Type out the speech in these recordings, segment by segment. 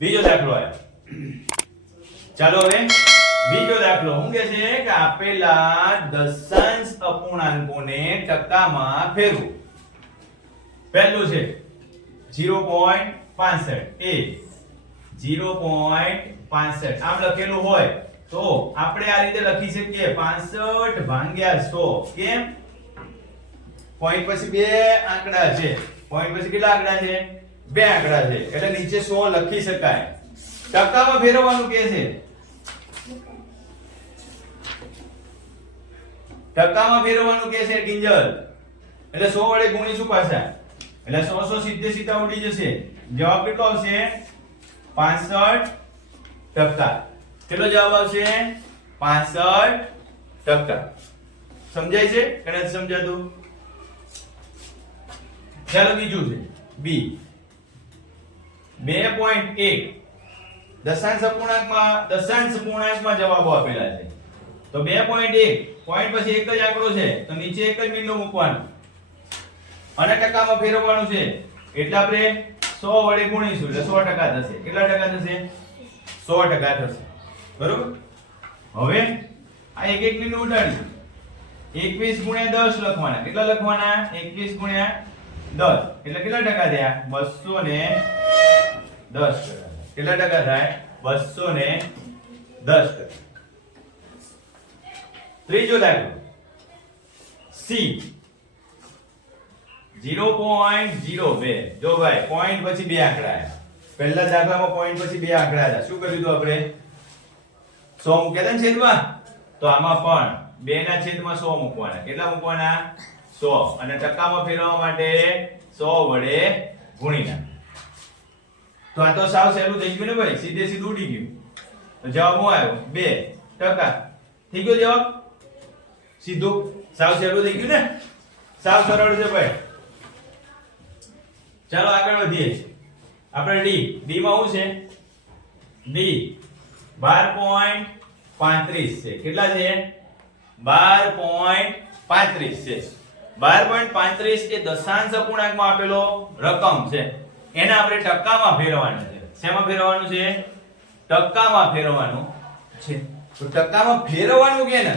બીજો દાખલો આવ્યો. ચાલો હવે બીજો દાખલો શું કહે છે કે આપેલા દશાંશ અપૂર્ણાંકોને ટકામાં ફેરવો. પહેલું છે 0.65 એ 0.65 આમ લખેલું હોય તો આપણે આ રીતે લખી શકીએ 65 ભાગ્યા 100. કેમ? પોઈન્ટ પછી બે આંકડા છે. પોઈન્ટ પછી કેટલા આંકડા છે? બે આંકડા છે એટલે નીચે 100 લખી શકાય. ટકામાં ફેરવવાનું કે છે. ટકામાં ફેરવવાનું કે છે કિંજલ. એટલે 100 વડે ગુણીશું પાછા. એટલે 100 સીધે સીધા ઉડી જશે. જવાબ કેટલો આવશે? 65%. કેટલો જવાબ આવશે? 65%. સમજાય છે કે નથી સમજાતું? ચાલો બીજું છે બી 2.1 દશાંશ પૂર્ણાંકમાં જવાબો આપેલા છે. તો 2.1 પોઈન્ટ પછી એક જ આંકડો છે તો નીચે એક જ બિંદુ મૂકવાનું અને ટકામાં ફેરવવાનું છે એટલે આપણે 100 વડે ગુણીશું એટલે 100% થશે. કેટલા ટકા થશે? 100% થશે. બરોબર. હવે આ એક એક બિંદુ ઉડાડીશું. 21 ગુણ્યા 10 લખવાના. કેટલા લખવાના? 21 ગુણ્યા 10 એટલે કેટલા ટકા થયા? 210%. કેટલા ટકા થાય? 210%. ત્રીજો દાખલો સી 0.02. જો ભાઈ પોઈન્ટ પછી બે આંકડા આવ્યા. પહેલા દાખલામાં પોઈન્ટ પછી બે આંકડા હતા. શું કર્યું હતું આપણે? 100 મૂક્યા હતા ને છેદમાં. તો આમાં પણ 2 ના છેદમાં 100 મૂકવાના. કેટલા મૂકવાના? 100. અને ટકામાં ફેરવવા માટે 100 વડે ગુણી નાખ. તો આ તો સાવ સહેલું થઈ ગયું ને ભાઈ. સીધે સીધું ઉડી ગયું. તો જવાબ શું આવ્યો? 2%. થઈ ગયો જવાબ? સીધું સાવ સહેલું થઈ ગયું ને? સાવ સરળ છે ભાઈ. ચાલો આગળ વધીએ. આપણે ડી માં શું છે? ડી 12.35 છે. કેટલા છે? 12.35 છે. 12.35 એ દશાંશ અપૂર્ણાંકમાં આપેલો રકમ છે. એને આપણે ટકામાં ફેરવવાનું છે. શેમાં ફેરવવાનું છે? ટકામાં ફેરવવાનું છે. તો ટકામાં ફેરવવાનું કે ને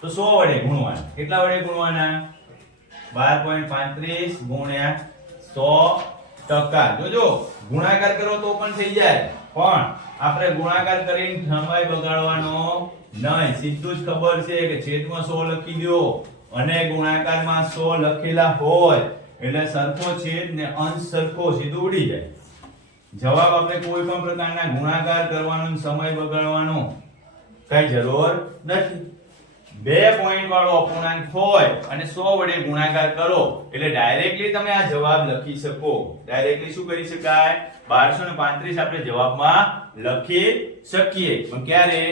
તો 100 વડે ગુણવાના. કેટલા વડે ગુણવાના? 12.35 ગુણ્યા 100%. જોજો ગુણાકાર કરો તો પણ થઈ જાય પણ આપણે ગુણાકાર કરીને સમય બગાડવાનો નહીં. સીધું જ ખબર છે કે છેદમાં 100 લખી દો અને ગુણાકારમાં 100 લખેલા હોય એટલે સરખો છેદ ને અંશ સરખો સીધું ઉડી જાય. જવાબ આપણે કોઈ પણ પ્રકારના ગુણાકાર કરવાનો સમય બગાડવાનો કઈ જરૂર નથી. 2 પોઈન્ટ વાળો અપૂર્ણાંક હોય અને 100 વડે ગુણાકાર કરો એટલે ડાયરેક્ટલી તમે આ જવાબ લખી શકો. ડાયરેક્ટલી શું કરી શકાય? 1235 આપણે જવાબમાં લખી શકીએ. પણ ક્યારે?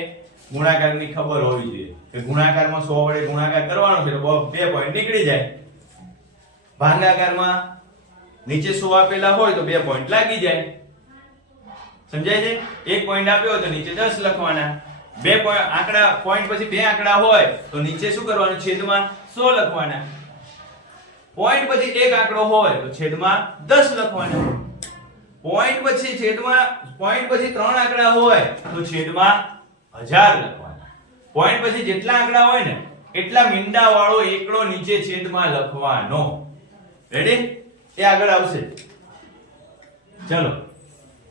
ગુણાકારની ખબર હોવી જોઈએ કે ગુણાકારમાં 100 વડે ગુણાકાર કરવાનો છે તો 2 પોઈન્ટ નીકળી જાય. ભાગાકારમાં નીચે 100 આપેલા હોય તો 2 પોઈન્ટ લાગી જાય. સમજાય છે? 1 પોઈન્ટ આપ્યો હોય તો નીચે 10 લખવાના. 2 પોઈન્ટ આંકડા પોઈન્ટ પછી બે આંકડા હોય તો નીચે શું કરવાનું? છેદમાં 100 લખવાના. પોઈન્ટ પછી એક આંકડો હોય તો છેદમાં 10 લખવાના. પોઈન્ટ પછી ત્રણ આંકડા હોય તો છેદમાં 1000 લખવાના. પોઈન્ટ પછી જેટલા આંકડા હોય ને એટલા મીંડા વાળો એકડો નીચે છેદમાં લખવાનો. રેડી? એ આગળ આવશે. ચલો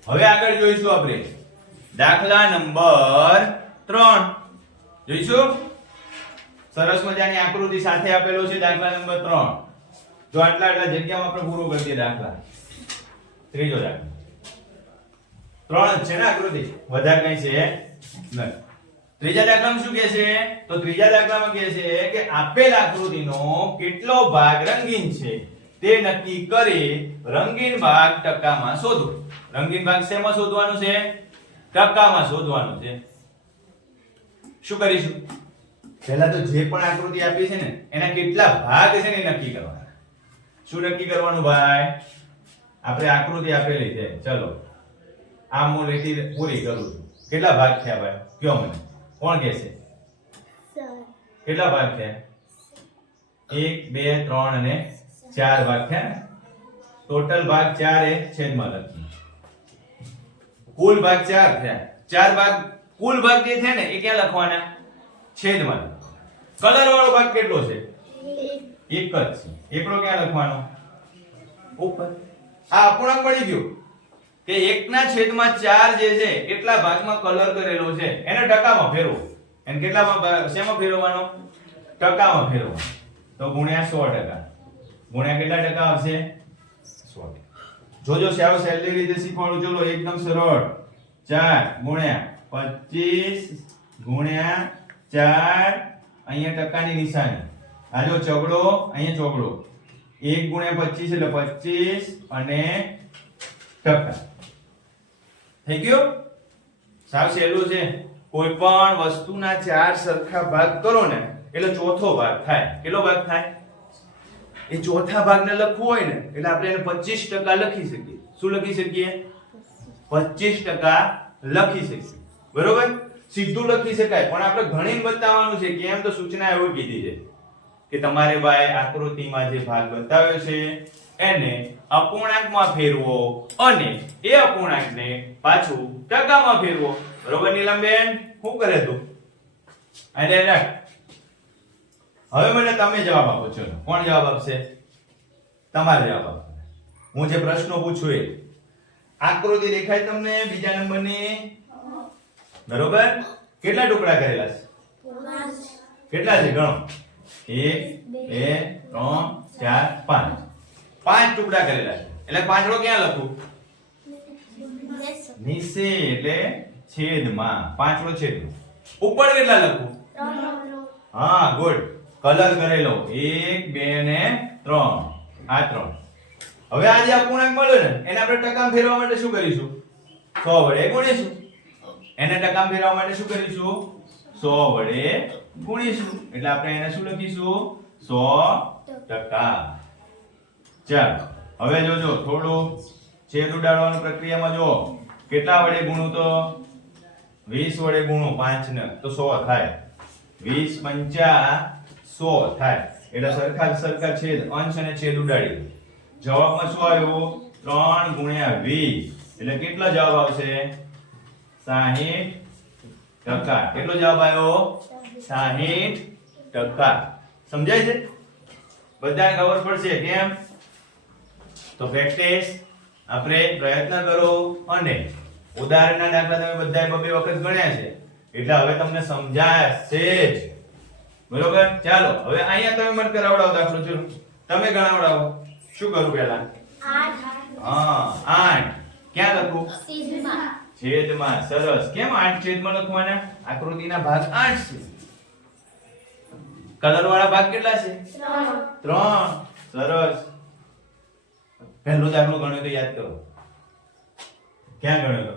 હવે આગળ જોઈશું આપણે દાખલા નંબર 3 જોઈશું. સરસ મજાની આકૃતિ સાથે આપેલો છે દાખલા નંબર 3. જો આટલા જગ્યામાં આપણે પૂરો કરી દઈએ દાખલા. ત્રીજો દાખલો 3 જ છે ને આકૃતિ, વધારે કઈ છે નહીં. ત્રીજા દાખલામાં શું કહે છે? તો ત્રીજા દાખલામાં કહે છે કે આપેલ આકૃતિનો કેટલો ભાગ રંગીન છે તે નક્કી કરી રંગીન ભાગ ટકામાં શોધો. રંગીન ભાગ શેમાં શોધવાનું છે? ટકામાં શોધવાનું છે. શું કરીશું? પહેલા તો જે પણ આકૃતિ આપી છે ને એના કેટલા ભાગ છે ને નક્કી કરવાના. શું નક્કી કરવાનું ભાઈ? આપણે આકૃતિ આપેલી છે. ચલો આ હું રેખી પૂરી કરું છું. કેટલા ભાગ થયા ભાઈ? કયો મને. કોણ કહેશે? કેટલા ભાગ થયા? 1 2 3 અને 4 ભાગ થયા ને. ટોટલ ભાગ 4 એ છેદમાં લખીએ. કુલ ભાગ 4 થયા. 4 ભાગ કુલ ભાગ જે છે ને એ ક્યાં લખવાના? છેદમાં. કલર વાળો ભાગ કેટલો છે? એક જ છે. એકડો ક્યાં લખવાનો? ઉપર. આ અપૂર્ણાંક મળી ગયો કે 1/4 જે છે એટલા ભાગમાં કલર કરેલો છે એને ટકામાં ફેરવો. એને કેટલામાં શેમાં ફેરવવાનો? ટકામાં ફેરવવાનો. તો ગુણ્યા 100%. ગુણ્યા કેટલા ટકા આવશે? 100%. જોજો સાવ સહેલી રીતે શીખવાડું. ચલો એકદમ સરળ. 4 ગુણ્યા 25 ગુણ્યા 4 અહીંયા ટકાની નિશાની. આ જો ચોગડો, અહીંયા ચોગડો. 1 ગુણ્યા 25 એટલે 25 અને ટકા. થઈ ગયો? સાવ સહેલું છે. કોઈ પણ વસ્તુના 4 સરખા ભાગ કરો ને એટલે ચોથો ભાગ થાય. કેટલો ભાગ થાય? એ ચોથા ભાગને લખવું હોય ને એટલે આપણે એને 25% લખી શકીએ. શું લખી શકીએ? 25% લખી શકીએ. બરોબર? સીધું લખી શકાય પણ આપણે ગણીને બતાવવાનું છે. કેમ? તો સૂચના એવું કીધી છે કે તમારે ભાઈ આકૃતિમાં જે ભાગ બતાવ્યો છે એને અપૂર્ણાંકમાં ફેરવો અને એ અપૂર્ણાંકને પાછું ટકામાં ફેરવો. બરોબર નીલમબેન? શું કરે તું? આને રાખ. હવે મને તમે જવાબ આપો. ચલો કોણ જવાબ આપશે? તમારે જવાબ આપો. હું જે પ્રશ્નો પૂછું એ આકૃતિ દેખાય તમને બીજા નંબરની? બરોબર? કેટલા ટુકડા કરેલા છે? 5. કેટલા છે? ગણો. 1 2 3 4 5. 5 ટુકડા કરેલા છે. એટલે પાંચડો ક્યાં લખું? નીચે એટલે છેદમાં. પાંચડો છેદમાં. ઉપર કેટલા લખું? 3. હા ગુડ. કલર કરેલો 1 2 ને 3. આ 3. હવે આ જે અપૂર્ણાંક મળ્યો ને એને આપણે ટકામાં ફેરવવા માટે શું કરીશું? 100 વડે ગુણીશું. એને ટકામાં ફેરવવા માટે શું કરીશું? 100 વડે ગુણીશું. એટલે આપણે એને શું લખીશું? 100%. ચાલો હવે જોજો થોડું છેદ ઉડાડવાની પ્રક્રિયામાં જો કેટલા વડે ગુણું તો 20 વડે ગુણો 5 ને તો 100 થાય. 20 પંચા 100 થાય. એટલે સરખા છેદ અંશ અને છેદ ઉડાડી. જવાબમાં શું આવ્યો? 3 ગુણ્યા 20 એટલે કેટલો જવાબ આવશે? 60%. કેટલો જવાબ આવ્યો? 60%. સમજાય છે? બધાને ખબર પડશે કેમ? તો પ્રેક્ટિસ આપણે પ્રયત્ન કરો અને ઉદાહરણના દાખલા તમે બધાએ બબે વખત ગણ્યા છે એટલે હવે તમને સમજાશે જ. બરોબર? ચાલો હવે અહીંયા તમે મને કરાવડાવો દાખલો. ચલો તમે ગણાવડાવો. શું કરું પહેલા? 8. હા 8 ક્યાં લખું? છેદમાં. સરસ. કેમ 8 છેદમાં લખવાના? આકૃતિના ભાગ 8 છે. કલર વાળા ભાગ કેટલા છે? 3. સરસ. પહેલો દાખલો ગણ્યો તો યાદ કરો. ક્યાં ગણ્યો તો?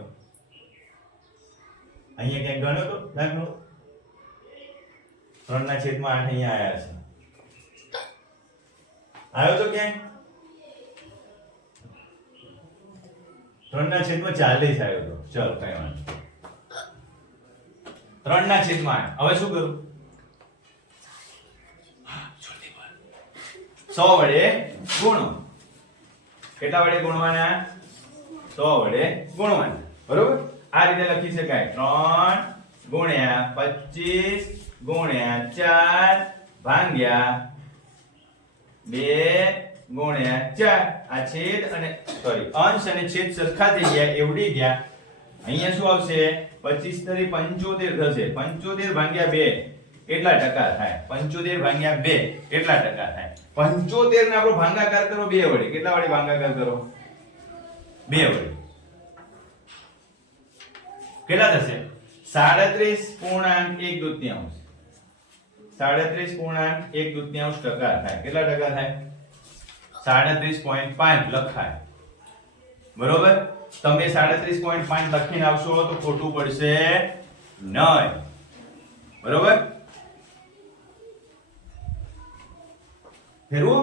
અહીંયા ક્યાં ગણ્યો તો દાખલો? 3/8 અહીંયા આયા છે. આવ્યો તો ક્યાં? 3/40 આવ્યો તો. ચલો કઈ વાંધો. 3/8. હવે શું કરું? 100 વડે ગુણો. કેટલા વડે ગુણવાના? 100 વડે ગુણવાના. બરોબર? આ રીતે લખી શકાય. 3 ગુણ્યા 25 ગુણ્યા 4 ભાગ્યા 2 ગુણ્યા 4. આ છેદ અને સોરી અંશ અને છેદ સરખા થઈ ગયા એવડી ગયા. અહીંયા શું આવશે? 25 તરી 75 થશે. 75 ભાગ્યા 2 કેટલા ટકા થાય? 75 ભાગ્યા 2 કેટલા ટકા થાય? 75 ને આપણો ભાગાકાર કરો 2 વડે. કેટલા વડે ભાગાકાર કરો? 2 વડે. કેટલા થશે? 37.1/2. 37.1/2 ટકા થાય. કેટલા ટકા થાય? 37.5 લખાય. બરોબર? તમે 37.5 લખીને આવશો તો ખોટું પડશે નહીં. બરોબર? ફેરવો.